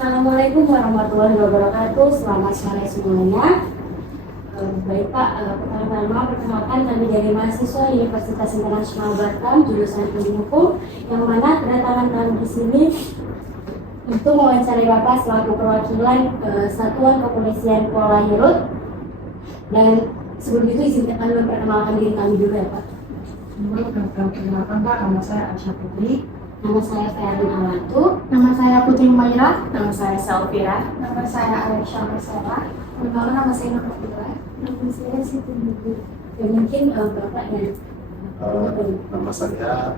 Assalamualaikum warahmatullahi wabarakatuh. Selamat sore semuanya. Baik Pak, pertama-tama perkenalkan kami dari mahasiswa Universitas Internasional Batam jurusan Ilmu Hukum, yang mana kedatangan kami di sini untuk mewawancarai Bapak selaku perwakilan Satuan Kepolisian Polda Hirut. Dan sebelum itu izinkan kami memperkenalkan diri kami dulu ya Pak. Perkenalkan Pak, nama saya Aisyah Putri. Nama saya Ferlin Alatu. Nama saya Putri Umaira. Nama saya Salvira. Nama saya Aisyah Marsela. Nama saya Nabila. Nama saya Siti Nubu. Ya, mungkin Bapak dan nama saya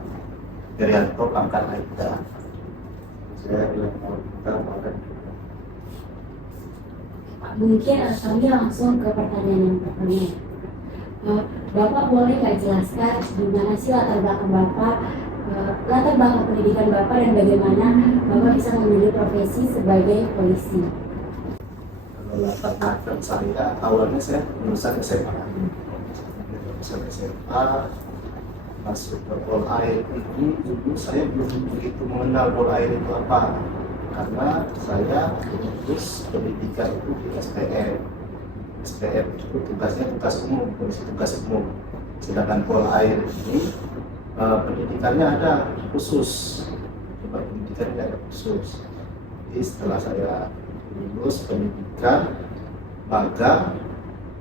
Herianto Pangkat Aida. Saya kemarin. Pak, mungkin kami langsung ke pertanyaan yang pertama. Bapak boleh nggak jelaskan gimana sih latar belakang Bapak, latar belakang pendidikan Bapak, dan bagaimana Bapak bisa memilih profesi sebagai polisi? Kalau latar belakang saya, awalnya saya lulusan SMA. Lulusan SMA, masuk ke Polair ini, dulu saya belum begitu mengenal Polair itu apa. Karena saya lulus pendidikan itu di SPM. SPM itu tugasnya tugas umum, polisi tugas umum. Sedangkan Polair ini pendidikannya ada khusus. Pendidikannya ada khusus. Jadi setelah saya lulus pendidikan, magang,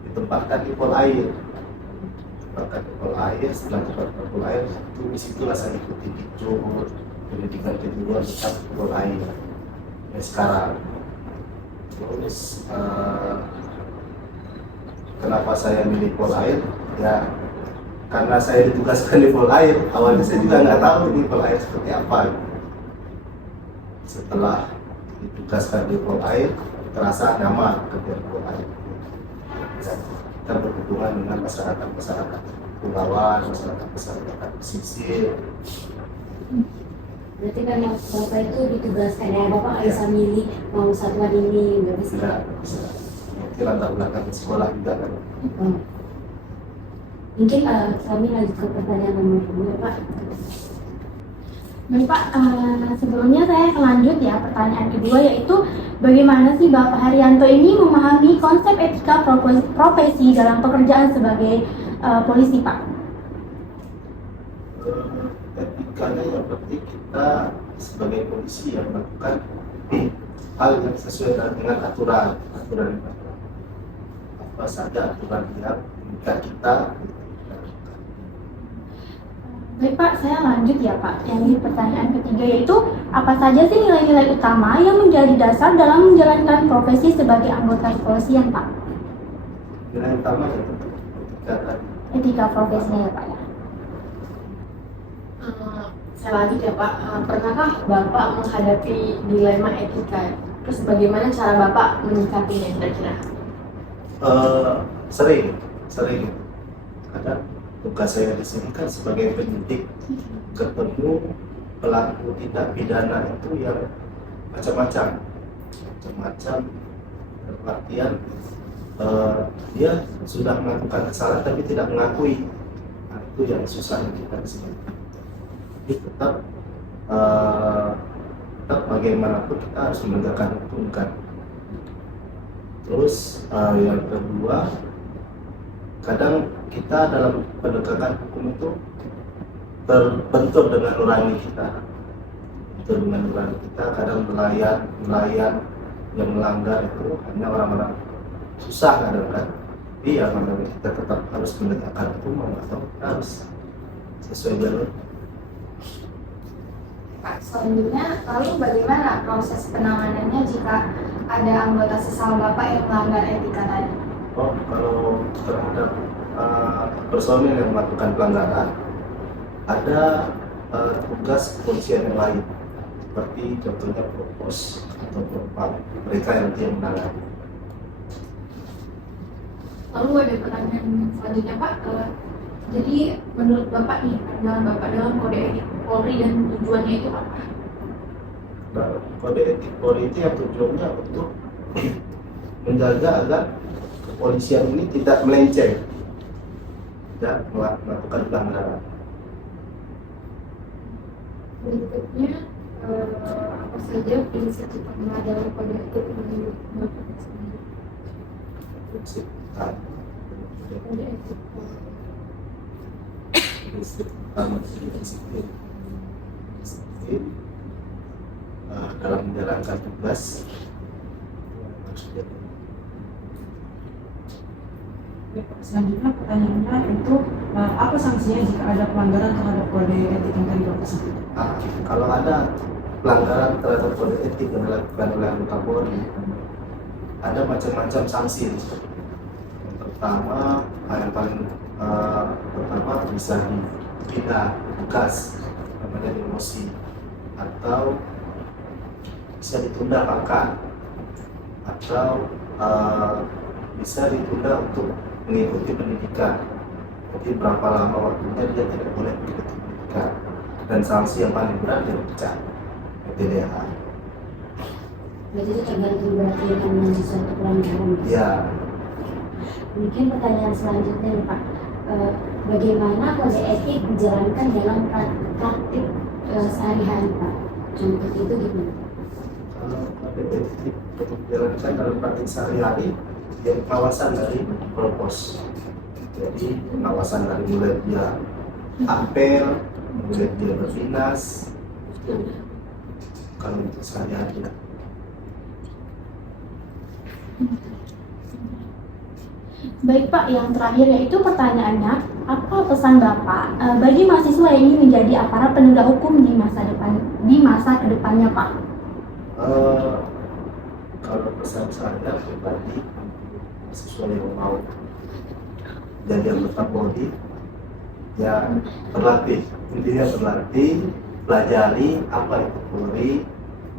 ditempatkan di Polair. Ditempatkan di Polair, setelah ditempatkan di Polair, itu disitulah saya ikuti jujur pendidikan kedua tetap di Polair. Sekarang terus kenapa saya milih Polair? Ya karena saya ditugaskan di Polair. Awalnya saya juga nggak tahu di Polair seperti apa. Setelah ditugaskan di Polair, terasa nyaman kerja di Polair. Ya, kita berhubungan dengan masyarakat kepulauan, masyarakat pesisir. Berarti kan Bapak itu ditugaskan ya, Bapak nggak bisa milih mau satuan ini, nggak bisa. Tidak bisa. Mungkin latar belakang sekolah juga kan. Mungkin kami lanjut ke pertanyaan nomor 2 Pak. Baik Pak, sebelumnya saya akan lanjut ya pertanyaan kedua, yaitu bagaimana sih Bapak Haryanto ini memahami konsep etika profesi dalam pekerjaan sebagai polisi Pak? Etikanya yang penting kita sebagai polisi yang melakukan hal yang sesuai dengan aturan apa saja aturan yang mengikat kita. Baik Pak, saya lanjut ya Pak. Yang di pertanyaan ketiga, yaitu apa saja sih nilai-nilai utama yang menjadi dasar dalam menjalankan profesi sebagai anggota kepolisian Pak? Nilai utama ya tentu etika tadi. Etika profesinya ya Pak ya. Saya lanjut ya Pak. Pernahkah Bapak menghadapi dilema etika? Terus bagaimana cara Bapak menyikapinya kira-kira? Sering. Kadang tugas saya di sini kan sebagai penyidik, ketemu pelaku tindak pidana itu yang macam-macam. Dalam artian dia sudah melakukan kesalahan tapi tidak mengakui. Nah, itu yang susah kita di sini. Jadi tetap bagaimanapun kita harus menegakkan hukum kan. Terus yang kedua, kadang kita dalam penegakan hukum itu terbentur dengan nurani kita. Kadang nelayan yang melanggar itu hanya orang-orang susah kadang kan. Tapi ya kita tetap harus menegakkan hukum atau kita harus sesuai jalur. Pak, selanjutnya, lalu bagaimana proses penanganannya jika ada anggota sesama Bapak yang melanggar etika tadi? Kalau terhadap personil yang melakukan pelanggaran, ada tugas kepolisian yang lain, seperti contohnya propos atau propam, mereka yang menangani. Lalu ada pertanyaan selanjutnya Pak. Jadi menurut Bapak nih, pandangan Bapak dalam kode etik Polri dan tujuannya itu apa? Nah, kode etik Polri itu yang tujuannya untuk menjaga agar kepolisian ini tidak melenceng, tidak melakukan pelanggaran. Berikutnya apa saja prinsip utama dalam kode etik menurut Bapak sendiri? Prinsip utama Kode etik Polri. prinsip utama disiplin dalam menjalankan tugas harus jadi. Selanjutnya pertanyaannya itu apa sanksinya jika ada pelanggaran terhadap kode etik yang tadi Bapak sampaikan? Kalau ada pelanggaran terhadap kode etik yang dilakukan oleh anggota Polri, ada macam-macam sanksi. Yang pertama, yang paling pertama bisa dibina tugas, namanya demosi, atau bisa ditunda pangkat, atau bisa ditunda untuk mengikuti pendidikan. Jadi berapa lama waktunya dia tidak boleh mengikuti pendidikan. Dan sanksi yang paling berat dia dipecat, PTDH. Jadi itu tergantung berarti dengan mahasiswa atau pelanggaran. Ya, Mungkin pertanyaan selanjutnya nih Pak, bagaimana kode etik dijalankan dalam praktik sehari-hari Pak? Contoh itu gimana? kalau kode etik dijalankan dalam praktik sehari-hari, dia pengawasan dari propos. Jadi pengawasan dari mulai dia apel, mulai dia berdinas, itu kalau untuk sehari-hari. Baik Pak, yang terakhir yaitu pertanyaannya, apa pesan Bapak bagi mahasiswa yang ingin menjadi aparat penegak hukum di masa kedepannya Pak? Kalau pesan saya pribadi, mahasiswa yang mau jadi anggota Polri, ya berlatih, intinya berlatih, pelajari apa itu Polri,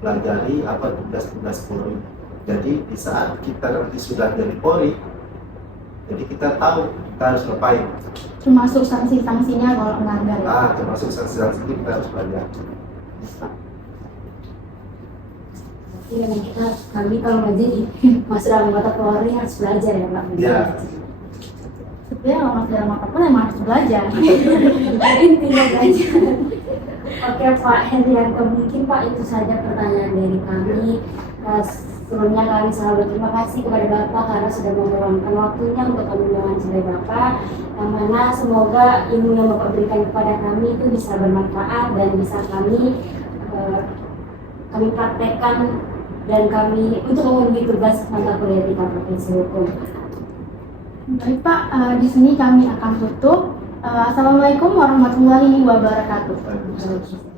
pelajari apa tugas-tugas Polri. Jadi di saat kita nanti sudah jadi Polri, jadi kita tahu kita harus ngapain. Termasuk sanksi-sanksinya kalau melanggar ya? Termasuk sanksi-sanksi kita harus belajar. Iya, kami kalau nggak jadi masuk dalam anggota Polri harus belajar ya Pak? Ya, Sebenarnya kalau masih dalam apapun emang harus belajar. Intinya belajar. Oke Pak Hendrianto, mungkin Pak itu saja pertanyaan dari kami. Sebelumnya kami sangat berterima kasih kepada Bapak karena sudah meluangkan waktunya untuk kami mewawancarai Bapak. Yang mana semoga ilmu yang Bapak berikan kepada kami itu bisa bermanfaat dan bisa kami praktekkan dan kami untuk memenuhi tugas mata kuliah etika profesi hukum. Baik Pak, di sini kami akan tutup. Assalamualaikum warahmatullahi wabarakatuh. bagus.